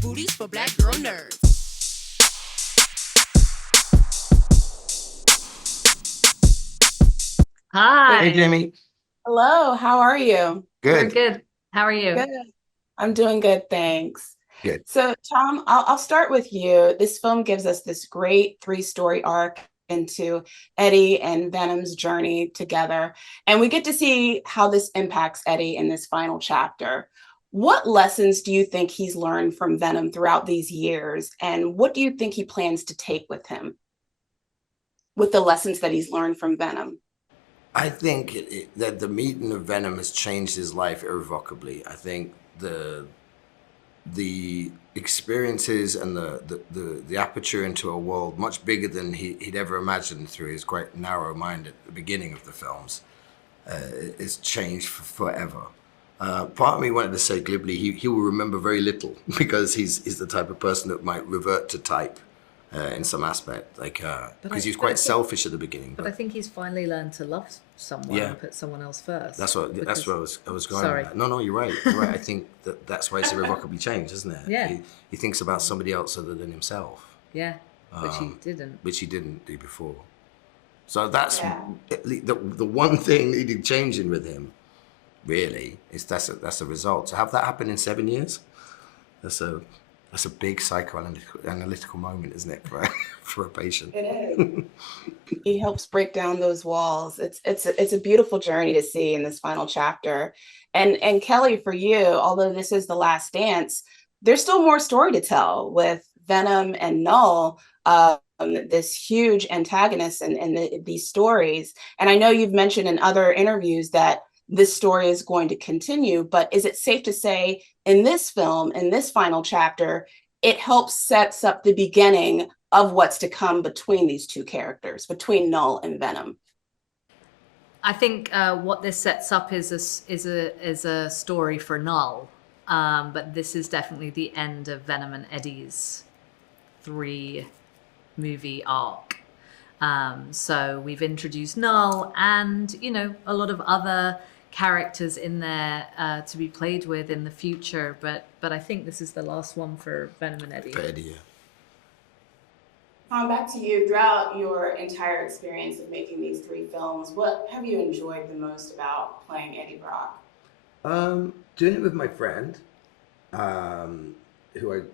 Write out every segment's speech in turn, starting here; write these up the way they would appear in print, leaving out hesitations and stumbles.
booties for black girl nerds. Hi. Hey, Jamie. Hello, how are you? We're Good. good. How are you? Good. I'm doing good, thanks. Good. So, Tom, I'll start with you. This film gives us this great three-story arc into Eddie and Venom's journey together, and we get to see how this impacts Eddie in this final chapter. What lessons do you think he's learned from Venom throughout these years, and what do you think he plans to take with him with the lessons that he's learned from Venom? I think that the meeting of Venom has changed his life irrevocably. I think the experiences and the aperture into a world much bigger than he'd ever imagined through his quite narrow mind at the beginning of the films is changed forever. Part of me wanted to say glibly, he will remember very little because he's the type of person that might revert to type in some aspect, like because he was quite selfish at the beginning. But I think he's finally learned to love someone Yeah. and put someone else first. That's where I was going. Sorry. With that. No, you're right. You're right. I think that's why it's irrevocably changed, isn't it? Yeah. He thinks about somebody else other than himself, Yeah, which he didn't. which he didn't do before. So that's Yeah. the one thing that he's changing with him. Really, is that's a result. To have that happen in 7 years, that's a big psychoanalytical moment, isn't it, for a patient? It is. He helps break down those walls. It's a beautiful journey to see in this final chapter. And Kelly, for you, although this is the last dance, there's still more story to tell with Venom and Null, this huge antagonist and these stories. And I know you've mentioned in other interviews that this story is going to continue, but is it safe to say in this film, in this final chapter, it helps sets up the beginning of what's to come between these two characters, between Null and Venom? I think what this sets up is a story for Null, but this is definitely the end of Venom and Eddie's 3-movie arc. So we've introduced Null and a lot of other characters in there to be played with in the future, but I think this is the last one for Venom and Eddie. For Eddie, yeah. Back to you. Throughout your entire experience of making these 3 films, what have you enjoyed the most about playing Eddie Brock? Doing it with my friend, who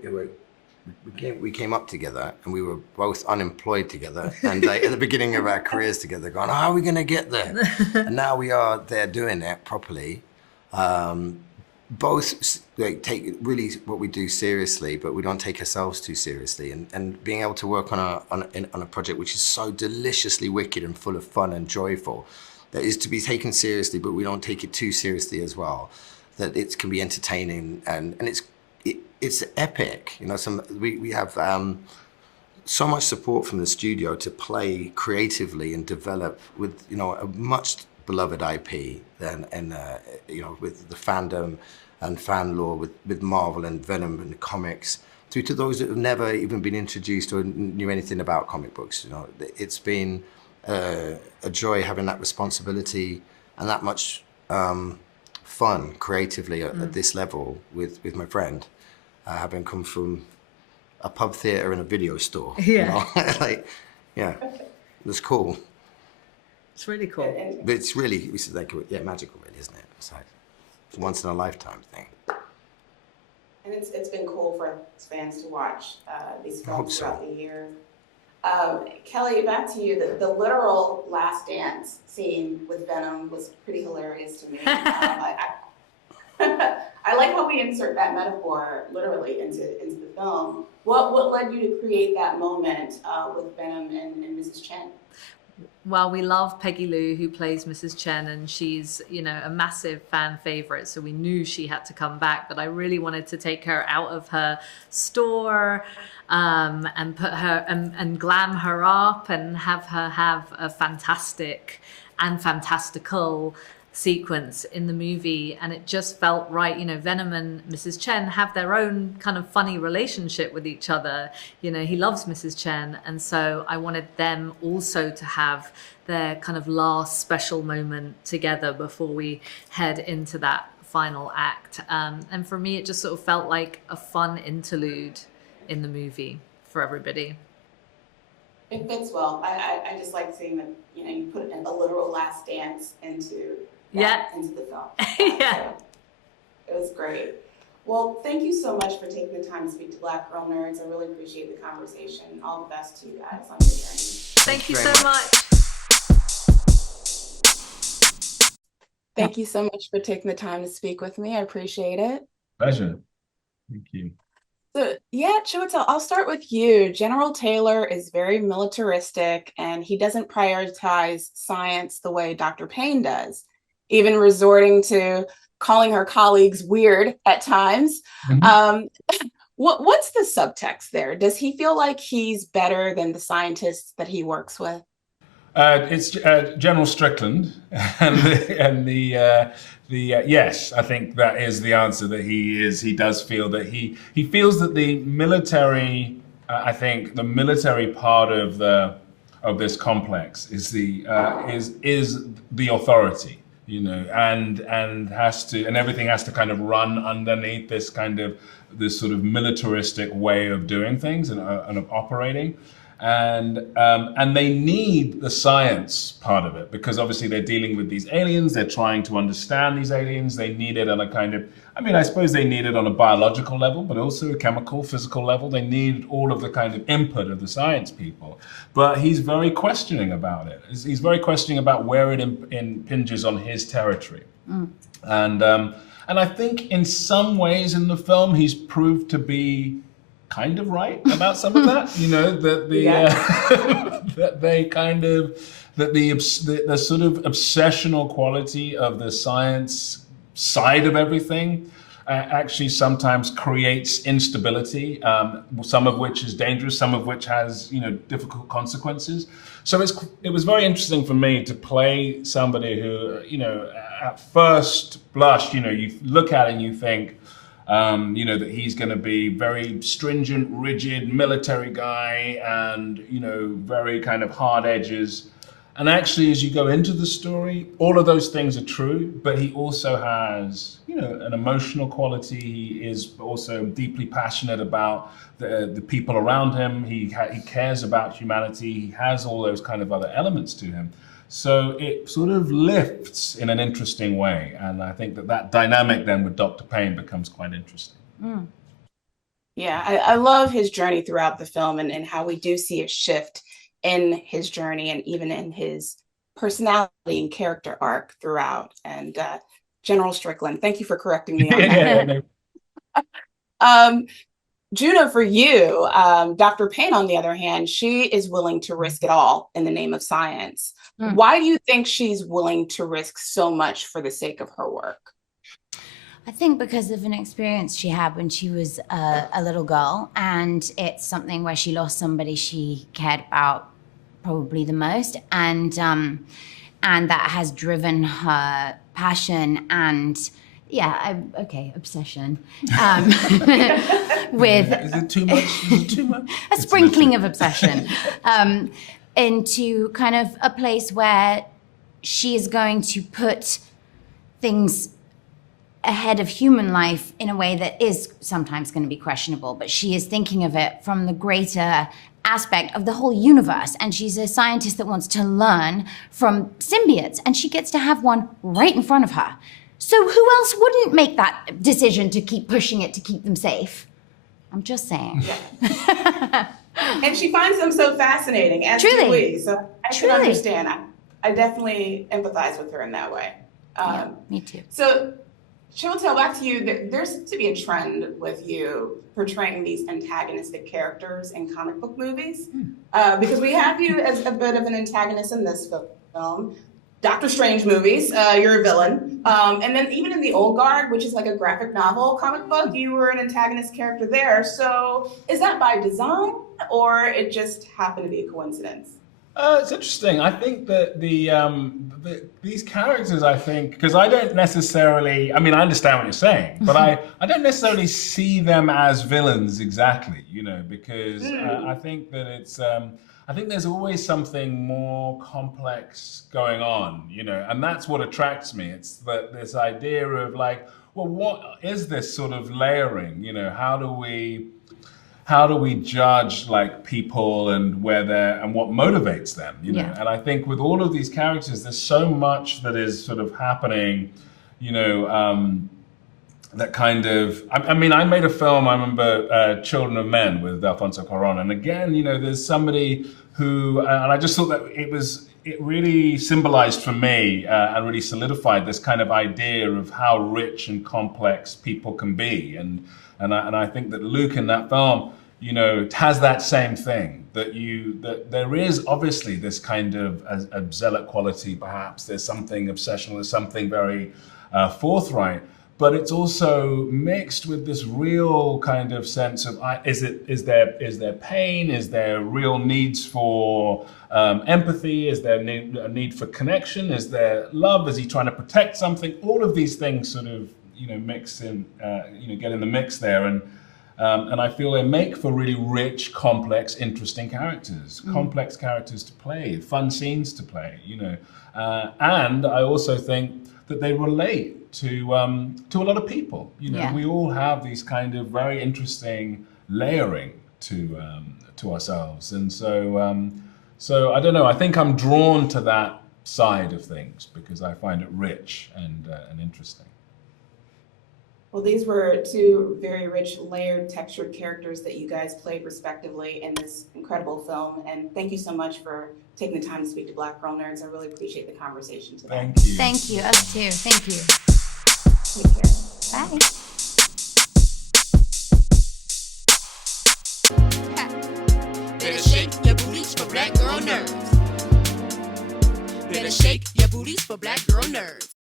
we came up together, and we were both unemployed together, and at the beginning of our careers together, going, "How are we going to get there?" And now we are there doing it properly. Both take really what we do seriously, but we don't take ourselves too seriously. And being able to work on a project which is so deliciously wicked and full of fun and joyful, that is to be taken seriously, but we don't take it too seriously as well. That it can be entertaining and it's epic. We have so much support from the studio to play creatively and develop with a much beloved IP and with the fandom and fan lore with Marvel and Venom and the comics, through to those that have never even been introduced or knew anything about comic books. It's been a joy having that responsibility and that much fun creatively at this level with my friend, having come from a pub theater and a video store. Yeah. It's cool. It's really cool. But it's really, magical, really, isn't it? It's like a once in a lifetime thing. And it's been cool for fans to watch these I hope films so. throughout the year. Kelly, back to you. The literal last dance scene with Venom was pretty hilarious to me. I like how we insert that metaphor literally into the film. What led you to create that moment with Venom and Mrs. Chen? Well, we love Peggy Lou, who plays Mrs. Chen, and she's, a massive fan favorite. So we knew she had to come back, but I really wanted to take her out of her store and put her and glam her up and have her have a fantastic and fantastical sequence in the movie, and it just felt right. Venom and Mrs. Chen have their own kind of funny relationship with each other. He loves Mrs. Chen, and so I wanted them also to have their kind of last special moment together before we head into that final act. And for me, it just sort of felt like a fun interlude in the movie for everybody. It fits well. I just like seeing that, you know, you put a literal last dance into the film. Yeah. So it was great. Well, thank you so much for taking the time to speak to Black Girl Nerds. I really appreciate the conversation. All the best to you guys on your journey. Thank you so much. Thank you so much for taking the time to speak with me. I appreciate it. Pleasure. Thank you. So, yeah, Chiwetel, I'll start with you. General Taylor is very militaristic, and he doesn't prioritize science the way Dr. Payne does, even resorting to calling her colleagues weird at times. What's the subtext there? Does he feel like he's better than the scientists that he works with? It's General Strickland, yes, I think that is the answer. That he does feel that he feels that the military, I think the military part of this complex is the authority, you know, and everything has to kind of run underneath this sort of militaristic way of doing things and of operating. And they need the science part of it, because obviously they're dealing with these aliens, they're trying to understand these aliens. They need it on a kind of, I suppose they need it on a biological level, but also a chemical, physical level. They need all of the kind of input of the science people. But he's very questioning about it. He's very questioning about where it impinges on his territory. And I think in some ways in the film, he's proved to be kind of right about some of that, you know, that the the sort of obsessional quality of the science side of everything actually sometimes creates instability, some of which is dangerous, some of which has, you know, difficult consequences. So it was very interesting for me to play somebody who, you know, at first blush, you know, you look at it and you think, you know, that he's going to be very stringent, rigid, military guy, and, you know, very kind of hard edges. And actually, as you go into the story, all of those things are true, but he also has, you know, an emotional quality. He is also deeply passionate about the people around him. He cares about humanity. He has all those kind of other elements to him. So it sort of lifts in an interesting way. And I think that dynamic then with Dr. Payne becomes quite interesting. Yeah, I love his journey throughout the film, and how we do see a shift in his journey and even in his personality and character arc throughout. And General Strickland, thank you for correcting me on that. Juno, for you, Dr. Payne, on the other hand, she is willing to risk it all in the name of science. Why do you think she's willing to risk so much for the sake of her work? I think because of an experience she had when she was a little girl, and it's something where she lost somebody she cared about probably the most, and that has driven her passion and obsession with Is it too much? Is it too much? a sprinkling of obsession into kind of a place where she is going to put things ahead of human life in a way that is sometimes going to be questionable, but she is thinking of it from the greater aspect of the whole universe. And she's a scientist that wants to learn from symbiotes, and she gets to have one right in front of her. So who else wouldn't make that decision to keep pushing it to keep them safe? I'm just saying. Yeah. And she finds them so fascinating, as Truly. do we. So I can understand. I definitely empathize with her in that way. Yeah, me too. So Chiwetel, back to you. There seems to be a trend with you portraying these antagonistic characters in comic book movies, because we have you as a bit of an antagonist in this film. Doctor Strange movies, you're a villain. And then even in the Old Guard, which is like a graphic novel comic book, you were an antagonist character there. So is that by design, or it just happened to be a coincidence? It's interesting. I think that these characters, I think, because I don't necessarily, I mean, I understand what you're saying, but I don't necessarily see them as villains exactly, you know, because I think that it's, I think there's always something more complex going on, you know, and that's what attracts me. It's that this idea of like, well, what is this sort of layering? You know, how do we judge like people and where they're and what motivates them? You know, Yeah. and I think with all of these characters, there's so much that is sort of happening, you know. That kind of, I mean, I made a film, I remember Children of Men with Alfonso Cuarón. And again, you know, there's somebody who, and I just thought that it really symbolized for me and really solidified this kind of idea of how rich and complex people can be. And I think that Luke in that film, you know, has that same thing, that there is obviously this kind of a zealot quality, perhaps. There's something obsessional, there's something very forthright. But it's also mixed with this real kind of sense of is there pain? Is there real needs for empathy? Is there a need for connection? Is there love? Is he trying to protect something? All of these things sort of, you know, mix in, you know, get in the mix there, and I feel they make for really rich, complex, interesting characters, complex characters to play, fun scenes to play, you know, and I also think that they relate to a lot of people. You know, Yeah. we all have these kind of very interesting layering to ourselves, and so I don't know. I think I'm drawn to that side of things because I find it rich and interesting. Well, these were two very rich, layered, textured characters that you guys played respectively in this incredible film. And thank you so much for taking the time to speak to Black Girl Nerds. I really appreciate the conversation today. Thank you. Thank you. Us too. Thank you. Take care. Bye. Better shake your booties for Black Girl Nerds. Better shake your booties for Black Girl Nerds.